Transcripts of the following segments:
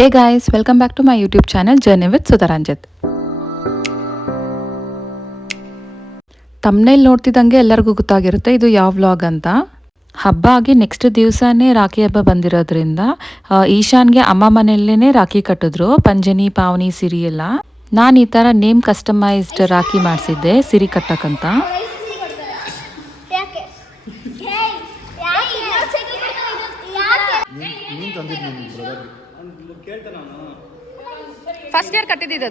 Hey guys, welcome back to my YouTube channel Journey with Sudharanjit. Thumbnail ನೋಡ್ತಿದ್ದಂಗೆ ಎಲ್ಲರಿಗೂ ಗೊತ್ತಾಗಿರುತ್ತೆ ಇದು ಯಾವ ವ್ಲಾಗ್ ಅಂತ. ಹಬ್ಬ ಆಗಿ ನೆಕ್ಸ್ಟ್ ದಿವಸನೇ ರಾಖಿ ಹಬ್ಬ ಬಂದಿರೋದ್ರಿಂದ ಈಶಾನ್ಗೆ ಅಮ್ಮ ಮನೆಯಲ್ಲೇ ರಾಖಿ ಕಟ್ಟಿದ್ರು. ಪಂಜನಿ ಪಾವನಿ ಸಿರಿ ಎಲ್ಲ. ನಾನು ಈ ಥರ ನೇಮ್ ಕಸ್ಟಮೈಸ್ಡ್ ರಾಖಿ ಮಾಡಿಸಿದ್ದೆ ಸಿರಿ ಕಟ್ಟಕ್ಕಂತ. ಫಸ್ಟ್ ಇಯರ್ ಕಟ್ಟಿದ್ದು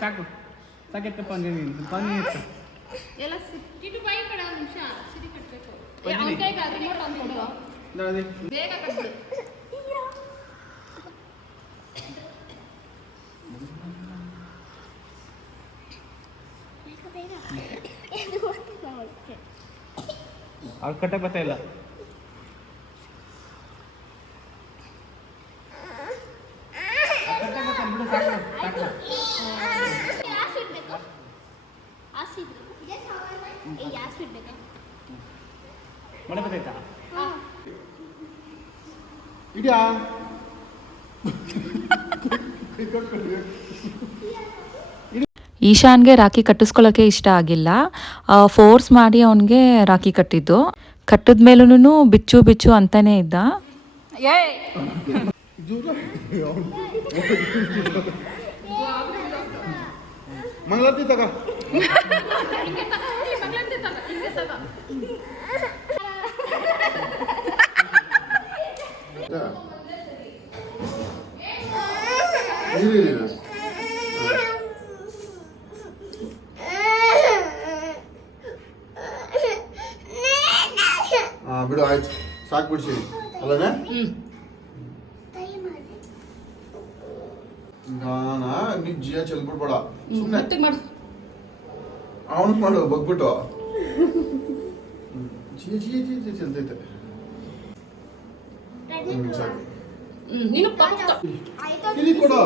ಸಾಕು ಸಾಕೈತೆ ಪಂಜನಿ ಎಲ್ಲ ಸಿಟ್ಟು ಬಾಯಿ ಕಡೆ ಒಂದು ನಿಮಿಷ ಸಿರಿ ಕಟ್ಟಬೇಕು ಅವನ ಕೈಗೆ ರಿಮೋಟ್ ಆನ್ ಕೊಡು ಬೇಗ ಕಟ್ಬಿಡು ಅವ್ರು ಕಟ್ಟ ಬರ್ತಾ ಇಲ್ಲ ಮಳೆ ಬರ್ತೈತಾ ಇದೆಯಾ ಈಶಾನ್ಗೆ ರಾಖಿ ಕಟ್ಟಿಸ್ಕೊಳ್ಳೋಕೆ ಇಷ್ಟ ಆಗಿಲ್ಲ. ಫೋರ್ಸ್ ಮಾಡಿ ಅವನಿಗೆ ರಾಖಿ ಕಟ್ಟಿದ್ದು. ಕಟ್ಟಿದ ಮೇಲೂ ಬಿಚ್ಚು ಬಿಚ್ಚು ಅಂತಾನೆ ಇದ್ದ. ಮಂಗಳಾರತಿ ತಗ ಬಿಡು ಆಯ್ತು ಸಾಕು ಬಿಡ್ಸಿ ಅಲ್ಲನೇ ಗಾನ ನೀ ಜಿಯ ಚೆಲ್ಬಿಡ್ಬೇಡ ಸುಮ್ಮನೆ ಅವನು ಮಾಡು ಬಗ್ಬಿಟ್ಟು ಜಿಯ ಜಿಯ ಜಿಯ ಚೆಲ್ತೈತೆ ಸಾಕು ಸಿರಿ ಕೊಡು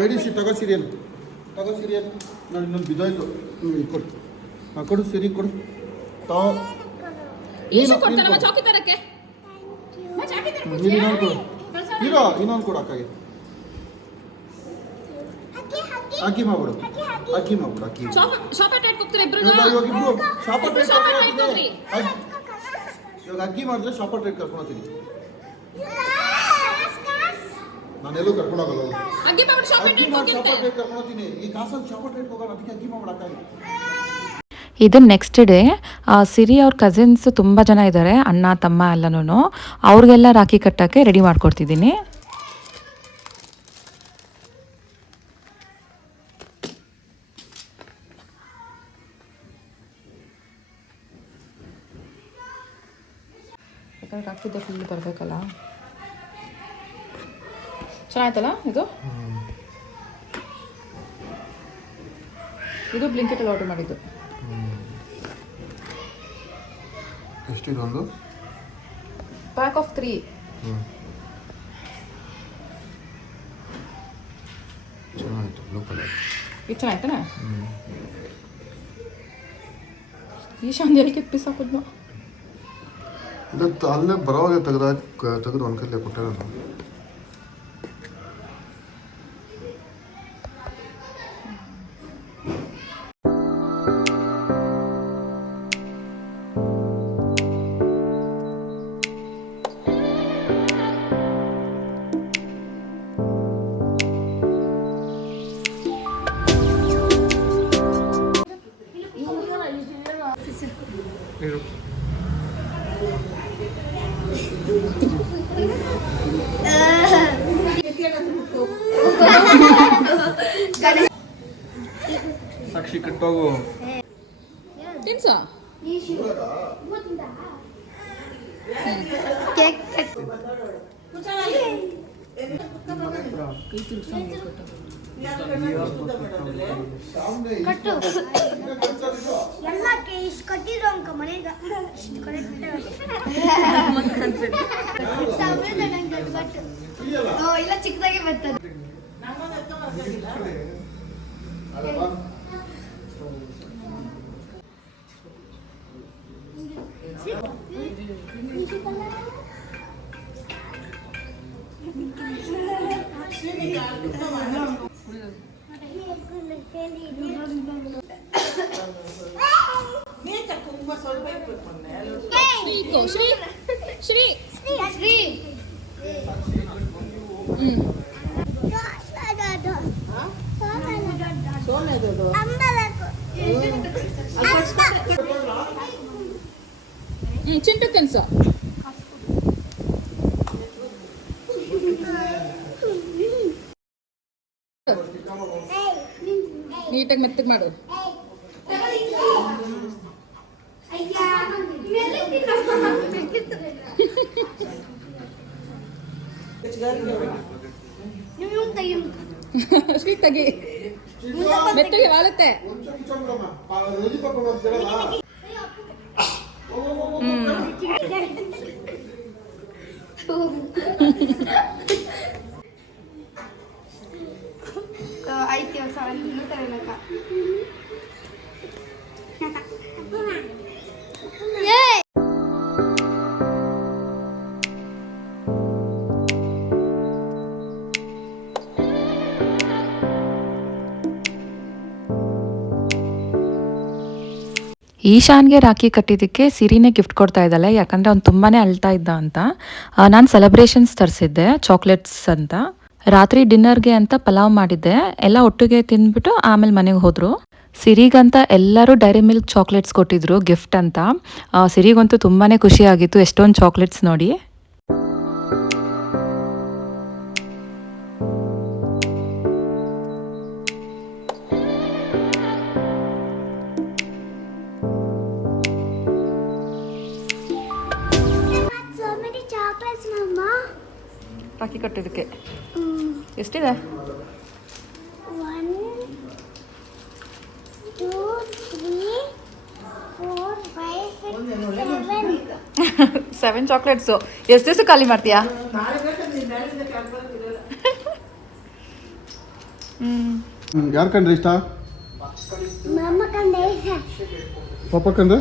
ಮೇಡಿಸಿ ತಗೋ ಸಿರಿಯಲ್ ನಾನು ಇನ್ನೊಂದು ಬಿದ್ದೋಯ್ತು ಕೊಡು ಕೊಡು ಸಿರಿ ಕೊಡು ಇನ್ನೊಂದು ಕೊಡು ಅಕ್ಕಾಗೆ ಅಕ್ಕಿ ಮಾಡ್ಬಿಡು ಅಕ್ಕಿ ಇವಾಗ ಅಕ್ಕಿ ಮಾಡಿದ್ರೆ ಶಾಪರ್ ಟ್ರೇಡ್ ಕರ್ಕೊಂಡು ಹೋಗ್ತೀನಿ ನಾನೆಲ್ಲೂ ಕರ್ಕೊಂಡು ಹೋಗಲ್ಲ ಅಕ್ಕಿ ಮಾಡಿ ಶಾಪರ್ ಟ್ರೇಡ್ ಕರ್ಕೊಂಡು ಹೋಗ್ತೀನಿ ಈ ಕಾಸಲ್ಲಿ ಶಾಪರ್ ಟ್ರೇಡ್ ಹೋಗೋಣ ಅದಕ್ಕೆ ಅಕ್ಕಿ ಮಾಡ್ಬಿಡು ಅಕ್ಕಾಗೆ. ಇದನ್ನು ನೆಕ್ಸ್ಟ್ ಡೇ ಸಿರಿ ಅವ್ರ ಕಸಿನ್ಸ್ ತುಂಬ ಜನ ಇದ್ದಾರೆ, ಅಣ್ಣ ತಮ್ಮ ಎಲ್ಲನೂ. ಅವ್ರಿಗೆಲ್ಲ ರಾಖಿ ಕಟ್ಟೋಕ್ಕೆ ರೆಡಿ ಮಾಡ್ಕೊಡ್ತಿದ್ದೀನಿ. ಯಾಕಂದ್ರೆ ರಾಖಿದ್ದೆ ಫುಲ್ ಬರಬೇಕಲ್ಲ. ಚೆನ್ನಾಯ್ತಲ್ಲ ಇದು ಬ್ಲಿಂಕಿಟಲ್ಲಿ ಆರ್ಡರ್ ಮಾಡಿದ್ದು. ಎಷ್ಟಿದೊಂದು ಪ್ಯಾಕ್ ಆಫ್ 3. ಚೆನ್ನಾಗಿತ್ತು ಬ್ಲೂ ಕಲರ್. ಇದು ಚೆನ್ನಾಯ್ತಾನೆ. ಈಶಾನ್ ಎಲ್ಲಿ ಪೀಸ್ ಹಾಕಿದ್ನು ಇದು ಅಲ್ಲೇ ಬರೋವಾಗ ತೆಗೆದು ಒಂದು ಕಲ್ಲೇ ಕೊಟ್ಟಿರೋದು. ಸಾಕ್ಷಿ ಕಟ್ಟೋಗು ತಿನ್ಸ ಇಲ್ಲ ಚಿಕ್ಕದಾಗೆ ಬರ್ತದೆ. ಚಿಂಟು ಕನ್ಸ ನೀಟಾಗಿ ಮೆತ್ತಗೆ ಮಾಡು. ಶ್ರೀ ತೆಗಿ, ಮೆತ್ತಗೆ ವಾಲತ್ತೆ. ಐತಿ ಈಶಾನ್ಗೆ ರಾಖಿ ಕಟ್ಟಿದ್ದಕ್ಕೆ ಸಿರಿನೇ ಗಿಫ್ಟ್ ಕೊಡ್ತಾ ಇದ್ದಾಳೆ, ಯಾಕಂದರೆ ಅವ್ನು ತುಂಬಾ ಅಳ್ತಾ ಇದ್ದ ಅಂತ. ನಾನು ಸೆಲೆಬ್ರೇಷನ್ಸ್ ತರಿಸಿದ್ದೆ, ಚಾಕ್ಲೇಟ್ಸ್ ಅಂತ. ರಾತ್ರಿ ಡಿನ್ನರ್ಗೆ ಅಂತ ಪಲಾವ್ ಮಾಡಿದ್ದೆ, ಎಲ್ಲ ಒಟ್ಟಿಗೆ ತಿಂದ್ಬಿಟ್ಟು ಆಮೇಲೆ ಮನೆಗೆ ಹೋದರು. ಸಿರಿಗಂತ ಎಲ್ಲರೂ ಡೈರಿ ಮಿಲ್ಕ್ ಚಾಕ್ಲೇಟ್ಸ್ ಕೊಟ್ಟಿದ್ರು ಗಿಫ್ಟ್ ಅಂತ. ಸಿರಿಗಂತೂ ತುಂಬಾ ಖುಷಿ ಆಗಿತ್ತು ಎಷ್ಟೊಂದು ಚಾಕ್ಲೇಟ್ಸ್ ನೋಡಿ. ರಾಖಿ ಕಟ್ಟಿದ್ದಕ್ಕೆ ಎಷ್ಟಿದೆ? 1 2 3 4 5 6 7 7 ಚಾಕ್ಲೇಟ್ಸು ಎಷ್ಟು ದಿವಸ ಖಾಲಿ ಮಾಡ್ತೀಯಾ? ಯಾರು ಕಂಡ್ರೆ ಇಷ್ಟ? ಮಮ್ಮ ಕಂಡೆ ಪಪ್ಪ ಕಂಡ್ರೆ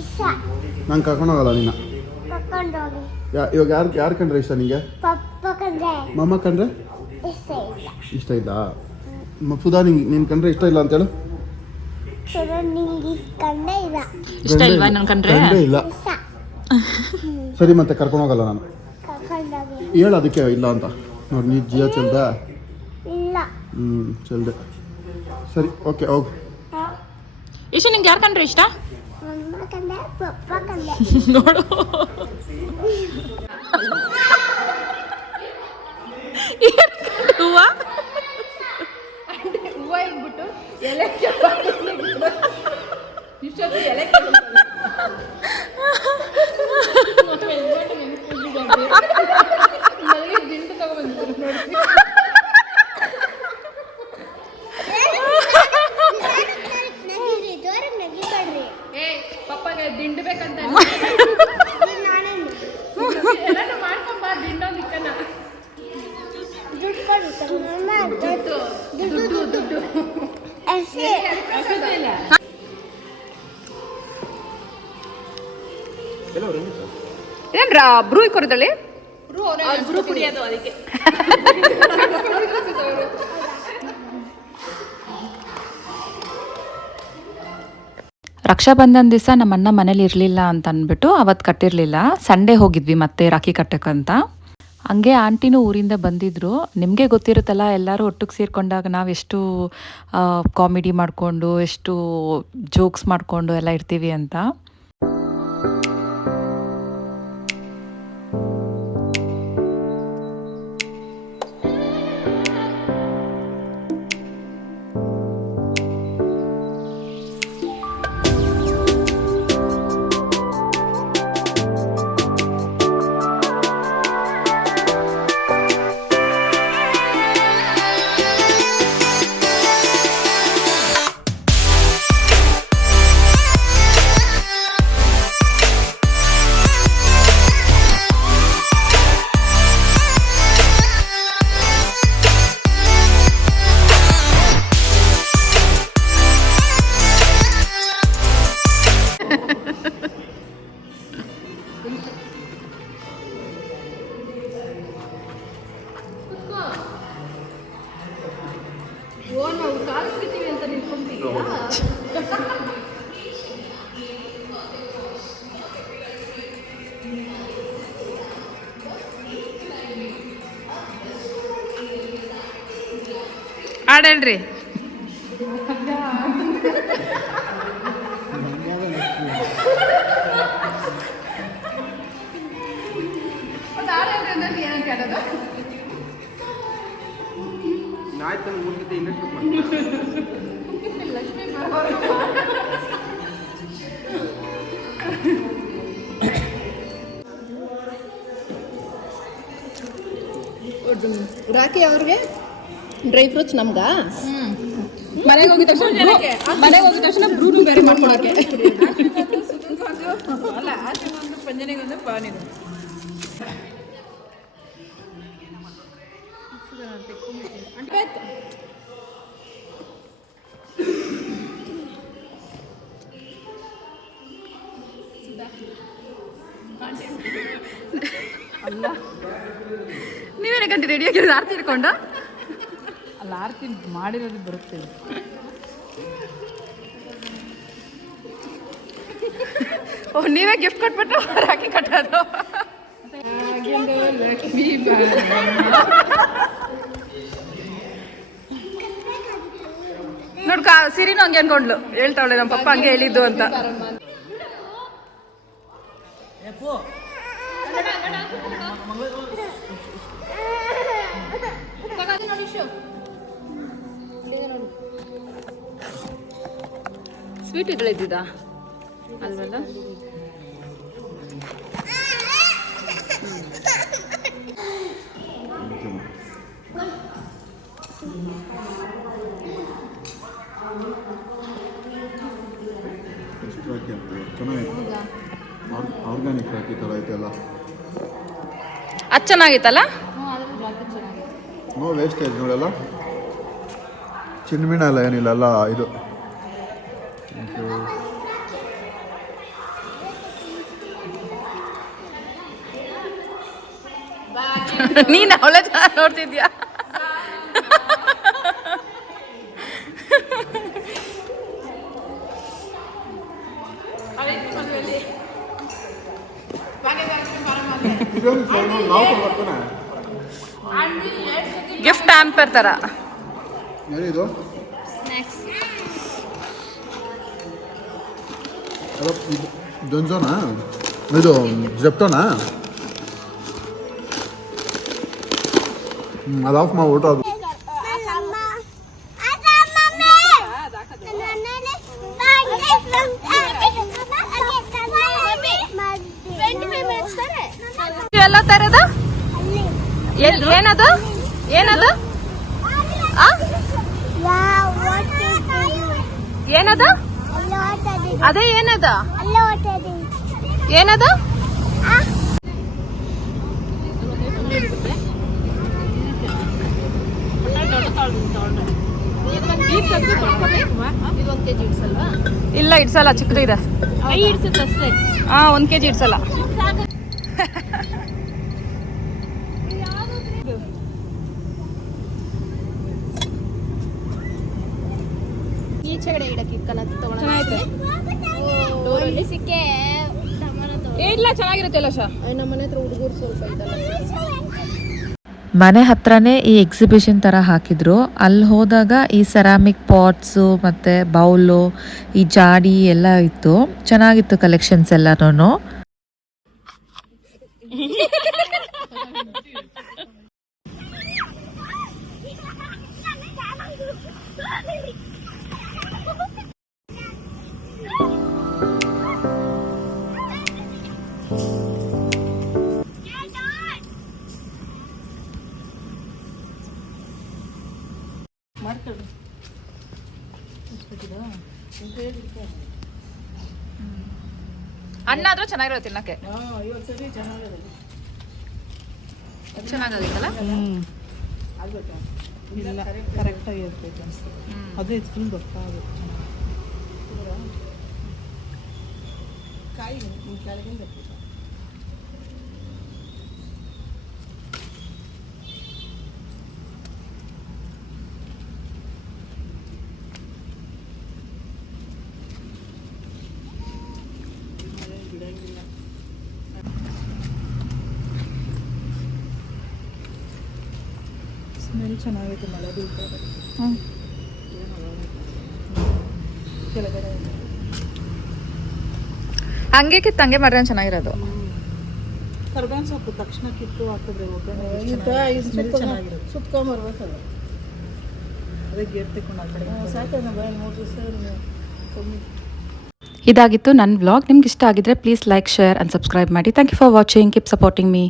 ಇಷ್ಟ. ನಂಗೆ ಕರ್ಕೊಂಡೋಗಲ್ಲ ನೀನು. ಕರ್ಕೊಂಡೋಗಿ. ಇವಾಗ ಯಾರು ಕಂಡ್ರೆ ಇಷ್ಟ ನಿಂಗೆ? ಪಪ್ಪ ಕಂಡೆ ಮಮ್ಮ ಕಂಡ್ರೆ ಇಷ್ಟ ಇಲ್ಲ. ಇಷ್ಟ ಇಲ್ಲ. ಸುಧಾ ನಿನ್ ಕಂಡ್ರೆ ಇಷ್ಟ ಇಲ್ಲ ಅಂತೇಳು. ಸುಧಾ ನಿಂಗೆ ಕಂಡೆ ಇಲ್ಲ. ಇಷ್ಟ ಇಲ್ವಾ ನನ್ನ ಕಂಡ್ರೆ? ಕಂಡ್ರೆ ಇಲ್ಲ. ಇಷ್ಟ. ಸರಿ ಮತ್ತೆ ಕರ್ಕೊಂಡೋಗಲ್ಲ ನಾನು. ಕರ್ಕೊಂಡೋಗಿ. ಹೇಳು ಅದಕ್ಕೆ ಇಲ್ಲ ಅಂತ. ನೋಡಿ ನೀ ಜಿಯೋ ಚೆಲ್ದೆ? ಇಲ್ಲ. ಚೆಲ್ದೆ. ಸರಿ ಓಕೆ ಹೋಗು. ಇಷ್ಟ ನಿಂಗೆ ಯಾರು ಕಂಡ್ರೆ ಇಷ್ಟ? ಮಮ್ಮ ಕಂಡೆ ಪಪ್ಪ ಕಂಡೆ. ನೋಡು ಹೂವ ಹೂವು ಇಟ್ಬಿಟ್ಟು ಎಲೆ ಇಷ್ಟೊತ್ತು ಎಲೆ ನನಗೆ ದಿಂಡು ತಗೊಂಡ್ಬಂದಿದ್ರು ನೋಡಿ. ಏ ಪಪ್ಪಗೆ ದಿಂಡು ಬೇಕಂತ ಎಲ್ಲಾನು ಮಾಡ್ಕೊಂಬ ದಿಂಡೋದಿಕ್ಕನ. ದುಡ್ಡು ಏನ್ರಾ ಬ್ರೂ ಕೊರದಳಿ ಬ್ರೂ ಕುಡಿಯೋದು ಅದಕ್ಕೆ. ರಕ್ಷಾಬಂಧನ್ ದಿವಸ ನಮ್ಮ ಅಣ್ಣ ಮನೇಲಿ ಇರಲಿಲ್ಲ ಅಂತ ಅಂದ್ಬಿಟ್ಟು ಅವತ್ತು ಕಟ್ಟಿರಲಿಲ್ಲ. ಸಂಡೇ ಹೋಗಿದ್ವಿ ಮತ್ತೆ ರಾಖಿ ಕಟ್ಟಕ್ಕಂತ. ಹಂಗೆ ಆಂಟಿನೂ ಊರಿಂದ ಬಂದಿದ್ದರು. ನಿಮಗೆ ಗೊತ್ತಿರುತ್ತಲ್ಲ, ಎಲ್ಲರೂ ಒಟ್ಟಿಗೆ ಸೇರಿಕೊಂಡಾಗ ನಾವು ಎಷ್ಟು ಕಾಮಿಡಿ ಮಾಡಿಕೊಂಡು ಎಷ್ಟು ಜೋಕ್ಸ್ ಮಾಡಿಕೊಂಡು ಎಲ್ಲ ಇರ್ತೀವಿ ಅಂತ. ಓ ನಾವು ಕಾಲು ಹಿಡಿತೀವಿ ಅಂತ ನಿಂತ್ಕೊಂತೀವಿ. ಆಡೇಳ್ರಿ. ರಾಖಿ ಅವ್ರಿಗೆ ಡ್ರೈ ಫ್ರೂಟ್ಸ್ ನಮ್ಗ ಮನೆಗೆ ಹೋಗಿದ ತಕ್ಷಣ ಬ್ರೂನು ಬೇರೆ ಮಾಡ್ಕೊಳಕ್ಕೆ. ಅಲ್ಲ ಆಚೆಗೊಂದು ಪಂಜನಿಗೊಂದು ಪಾನಿದು. ನೀವೇನೇ ಗಂಟೆ ರೆಡಿ ಆಗಿರೋದು ಆರ್ತಿ ಇಟ್ಕೊಂಡು? ಅಲ್ಲ ಆರತಿ ಮಾಡಿರೋದು ಬರುತ್ತೆ. ಓ ನೀವೇ ಗಿಫ್ಟ್ ಕೊಟ್ಬಿಟ್ಟು ರಾಖಿ ಕಟ್ಟೋದು. ಲಕ್ಷ್ಮೀ ನೋಡ್ಕ ಸಿರಿನೂ ಹಂಗೆ ಅನ್ಕೊಂಡ್ಲು, ಹೇಳ್ತಾವಳೆ ನಮ್ಮ ಪಪ್ಪ ಹಂಗೆ ಹೇಳಿದ್ದು ಅಂತ. ಸ್ವೀಟ್ ಇದ್ರಲ್ಲಿ ಇದ್ದಿದ್ದ ಅಲ್ವಲ್ಲ? ಎಷ್ಟು ರಾಖಿ ಅಂತ ಚೆನ್ನಾಗಿತ್ತು. ಆರ್ಗ್ಯಾನಿಕ್ ರಾಖಿ ಥರ ಐತೆಲ್ಲ. ಅದು ಚೆನ್ನಾಗಿತ್ತಲ್ಲ? ನೋ ವೇಸ್ಟೇಜ್ ನೋಡಲ್ಲ. ಚಿನ್ಮಿಣ ಎಲ್ಲ ಏನಿಲ್ಲ ಎಲ್ಲ ಇದು. ನೀನು ಅವಳೆ ನೋಡ್ತಿದ್ಯಾ? ಗಿಫ್ಟ್ ಹ್ಯಾಂಪರ್ ತರ ಏನಿದು? ಡೊನ್ಜೋನಾ? ಇದು ಜೆಪ್ಟೋನಾ? ಅದು ಆಫ್ ಮಾಡ್ಬಿಟ್ಟು ಅದು ಎಲ್ಲ ತರದ ಏನದು ಏನದು ಏನದ ಅದೇ ಏನದ ಏನದ ಇಲ್ಲ ಇಡ್ಸಲ್ಲ, ಚಿಕ್ಕದು ಇದೆ. 1 kg ಇಡ್ಸಲ್ಲ. ಈಚೆಗಡೆ ಇಡಕ್ಕೆ ಇಲ್ಲ ಚೆನ್ನಾಗಿರುತ್ತೆ ಅಲ್ಲ ಶಾ. ನಮ್ಮ ಮನೆ ಹತ್ರ ಹುಡುಗರು ಸ್ವಲ್ಪ ಇದಲ್ಲ. ಮನೆ ಹತ್ರನೇ ಈ ಎಕ್ಸಿಬಿಷನ್ ಥರ ಹಾಕಿದ್ರು. ಅಲ್ಲಿ ಹೋದಾಗ ಈ ಸೆರಾಮಿಕ್ ಪಾಟ್ಸು ಮತ್ತು ಬೌಲು, ಈ ಜಾಡಿ ಎಲ್ಲ ಇತ್ತು. ಚೆನ್ನಾಗಿತ್ತು ಕಲೆಕ್ಷನ್ಸ್ ಎಲ್ಲನೂ. ಅನ್ನ ಆದ್ರೂ ಚೆನ್ನಾಗಿರೋ ತಿನ್ನಕ್ಕೆ. ಚೆನ್ನಾಗಿತ್ತಲ್ಲ? ಇಲ್ಲ ಕರೆಕ್ಟಾಗಿ ಇರ್ತೈತೆ ಅನಿಸ್ತು. ಅದೇ ಫುಲ್ ಗೊತ್ತಾಗುತ್ತೆ. ಕಾಯಿ ಕೆಳಗಿಂದ ಬರ್ತೈತೆ. ಸ್ಮೆಲ್ ಚೆನ್ನಾಗೈತೆ ಮಳೆ ಬೀಳ್ತಾರೆ ಹ್ಞೂ ಕೆಳಗಡೆ ಹಂಗೆ ಕಿತ್ತು ಹಂಗೆ ಮಾಡಿದ್ರೆ ಚೆನ್ನಾಗಿರೋದು. ಕರ್ಬೇವಿನ ಸೊಪ್ಪು ತಕ್ಷಣ ಕಿತ್ತು ಹಾಕಿದ್ರೆ ಸುತ್ಕೊಂಬರ್ಬೇಕಲ್ಲ ಅದೇ ಗೇಟ್ ತಗೊಂಡು ಆ ಕಡೆ ಸಾಕೇನ ಬೈ 3 ದಿವಸ ಕಮ್ಮಿ. ಇದಾಗಿತ್ತು ನನ್ನ ವ್ಲಾಗ್. ನಿಮ್ಗೆ ಇಷ್ಟ ಆಗಿದ್ರೆ please like, share and subscribe ಮಾಡಿ. Thank you for watching. Keep supporting me.